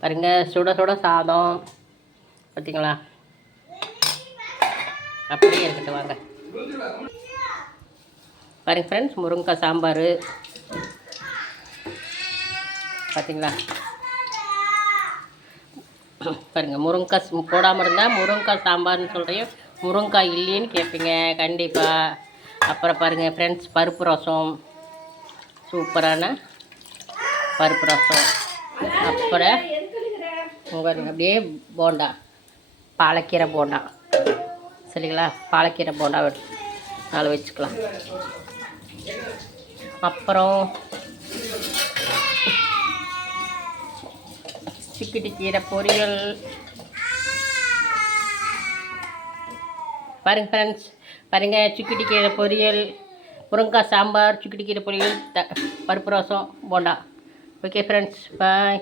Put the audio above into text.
பாருங்கள், சுட சுட சாதம் பார்த்தீங்களா? அப்படியே இருக்கட்டும், வாங்க பாருங்க ஃப்ரெண்ட்ஸ். முருங்கைக்காய் சாம்பார் பார்த்தீங்களா? பாருங்கள், முருங்கைக்காய் போடாமல் இருந்தால் முருங்கைக்காய் சாம்பார்னு சொல்கிறேன், முருங்கைக்காய் இல்லைன்னு கேட்பீங்க கண்டிப்பாக. அப்புறம் பாருங்கள் ஃப்ரெண்ட்ஸ், பருப்பு ரசம், சூப்பரான பருப்பு ரசம். அப்புறம் பாருங்க அப்படியே போண்டா, பாலக்கீரை போண்டா சரிங்களா? பாலக்கீரை போண்டா 4 வச்சுக்கலாம். அப்புறம் சிக்கிட்டி கீரை பொரியல் பாருங்கள் ஃப்ரெண்ட்ஸ். பாருங்கள், சிக்கிட்டி கீரை பொரியல், முருங்கைக்காய் சாம்பார், சிக்கிட்டி கீரை பொரியல், பருப்பு ரசம், போண்டா. ஓகே ஃப்ரெண்ட்ஸ், பாய்.